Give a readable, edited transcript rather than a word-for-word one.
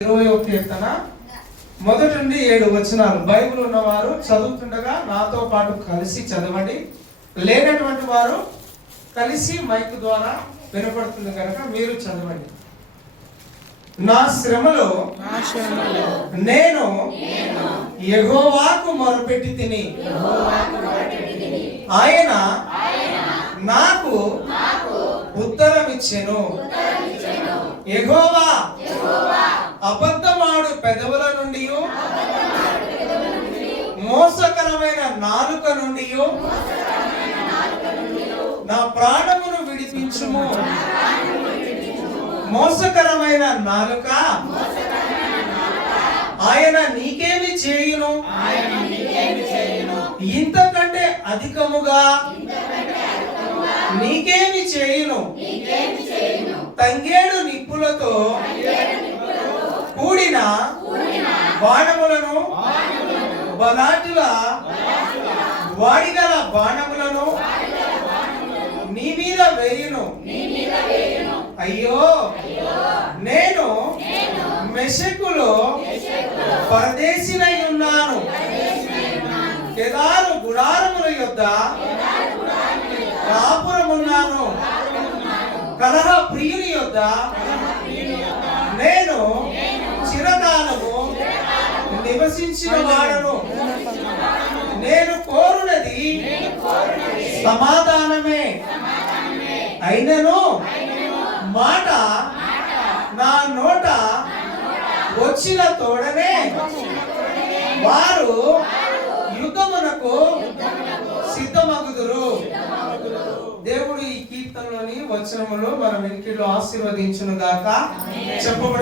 21వ కీర్తన మొదటి నుండి 7 వచనాలు. బైబిల్ ఉన్నవారు చదువుతుండగా నాతో పాటు కలిసి చదవండి. లేనటువంటి వారు కలిసి మైక్ ద్వారా వినపడుతుంది కనుక మీరు చదవండి. నా శ్రమలో నేను యెహోవాకు మొరపెట్టి తిని, ఆయన నాకు ఉత్తరం ఇచ్చెను. యెహోవా అబద్ధమాడు పెదవుల నుండి, మోసకరమైన నాలుక నుండి నా ప్రాణమును విడిపించుము. మోసకరమైన నాలుక ఆయన నీకేమి చేయును? ఇంతకంటే అధికముగా నీకేమి చేయును? తంగేడు నిప్పులతో కూడిన బాణములను, బలాటుల వాడిగల బాణములను నీ మీద వేయును. అయ్యో, నేను మెషకులో పరదేశినై ఉన్నాను. కేదారు గుడారముల యొద్ద కాపురమున్నాను. కలహ ప్రియుని యొద్ద నేను చిరకాలము నివసించిన వాడను. నేను కోరునది సమాధానమే, అయినను మాట నా నోట వచ్చిన తోడనే వారు యుద్ధమునకు సిద్ధమగుదురు. దేవుడు ఈ కీర్తనలోని వచనములు మన వెనుకలో ఆశీర్వదించును గాక. చెప్పబడి